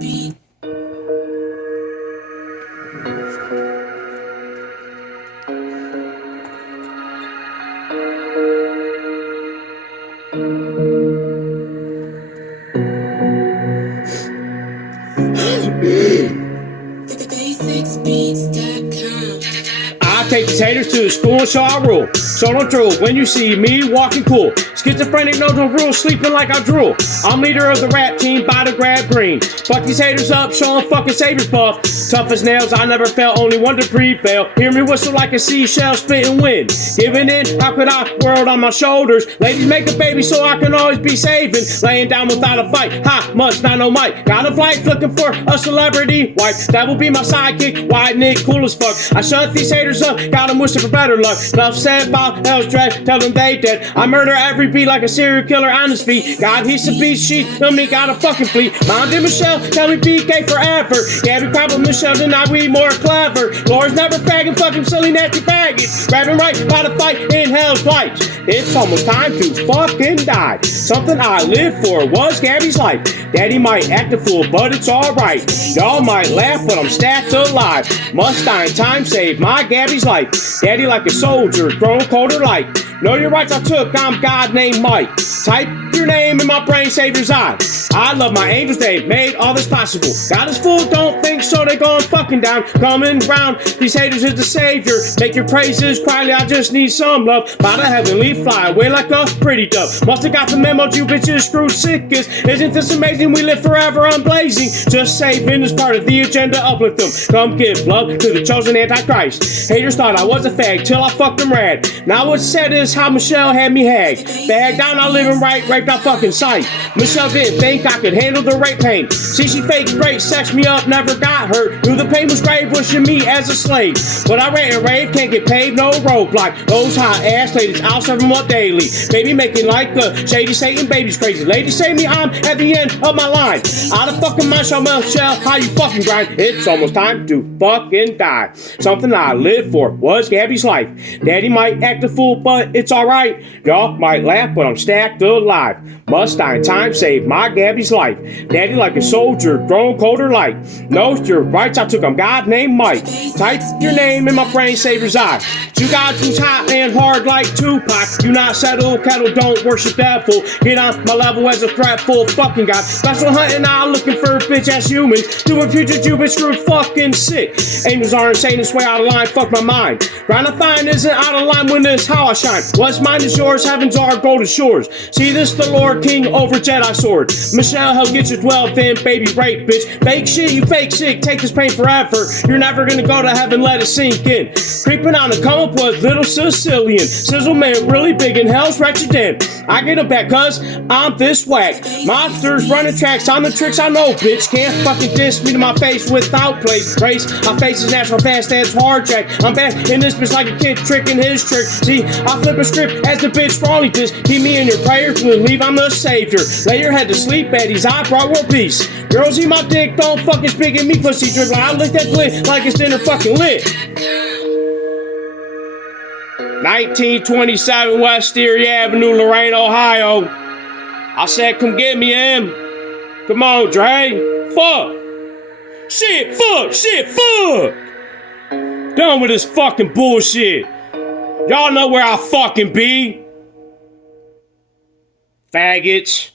beat. I take these haters to the school and show I rule. So don't drool when you see me walking cool. Schizophrenic, no rule, sleeping like I drool. I'm leader of the rap team by the grab green. Fuck these haters up, showing fucking saviors buff. Tough as nails, I never felt, only one to prevail. Hear me whistle like a seashell, spit and win. Giving in, how could I? World on my shoulders. Ladies make a baby so I can always be saving. Laying down without a fight, ha, must not know Mike. Got a flight looking for a celebrity wife. That will be my sidekick, wide Nick, cool as fuck. I shut these haters up, got them wishing for better luck. Enough said about hell's dread, tell them they dead. I murder every beat like a serial killer on his feet. God, he's a beast, she, tell me got a fucking fleet. Mom and Michelle, tell me BK forever. Gabby Crop with Michelle, then I we more clever. Laura's never fagging, fucking silly nasty faggot. Grabbing right by the fight in hell's lights. It's almost time to fucking die. Something I lived for was Gabby's life. Daddy might act a fool, but it's alright. Y'all might laugh, but I'm stacked alive. Must die in time, save my Gabby's life. Daddy like a soldier, grown colder light. Know your rights I took, I'm God named Mike. Type your name in my brain, savior's eye. I love my angels, they made all this possible. God is fool, don't think so, they going fucking down. Coming round, these haters is the savior. Make your praises quietly, I just need some love. By the heavenly fly away like a pretty dove. Must've got the memo, you bitches screwed sickest. Isn't this amazing, we live forever unblazing. Just saving is part of the agenda, uplift them. Come give love to the chosen antichrist. Haters thought I was a fag till I fucked them rad. Now what's said is how Michelle had me hagged. Bagged down, I living right, raped out fucking sight. Michelle didn't think I could handle the rape pain. See, she faked great, sexed me up, never got hurt. Knew the pain was grave, wishing me as a slave. But I rant and rave, can't get paid, no roadblock. Those hot ass ladies, I'll serve them up daily. Baby making like a shady Satan, baby's crazy. Ladies say me, I'm at the end of my line. Out of fucking mind, show Michelle how you fucking grind. It's almost time to fucking die. Something I lived for was Gabby's life. Daddy might act a fool, but it's alright. Y'all might laugh, but I'm stacked alive. Must die in time, save my Gabby's life. Daddy like a soldier, grown colder light. Knows your rights I took, I'm God named Mike. Type your name in my brain, savior's eye. Two gods who's hot and hard like Tupac. You not settle, kettle, don't worship that fool. Get on my level as a threatful fucking god. Special hunting now, looking for a bitch ass human. Doing future you bitch screwed fucking sick. Angels are insane, this way out of line, fuck my mind. Grind a fine isn't out of line when this how I shine. What's mine is yours, heavens are golden shores. See this the Lord King over Jedi sword. Michelle, hell get you 12, then baby rape, bitch. Fake shit, you fake sick, take this pain forever. You're never gonna go to heaven, let it sink in. Creeping on the come up was Lil Sicilian. Sizzle man really big in hell's wretched den. I get him back cause I'm this whack. Monsters running tracks on the tricks I know, bitch. Can't fucking diss me to my face without place. Race, my face is natural fast as hard track. I'm back in this bitch like a kid tricking his trick. See, I flip a script as the bitch wrongly diss. Keep me in your prayers, believe I'm the savior. Lay your head to sleep, Betty's I brought world peace. Girls eat my dick, don't fucking speak at me, pussy dribble. I lick that clit like it's dinner fucking lit. 1927 West Erie Avenue, Lorain, Ohio. I said, come get me, M. Come on, Dre. Fuck. Shit, fuck, shit, fuck. Done with this fucking bullshit. Y'all know where I fucking be. Faggots.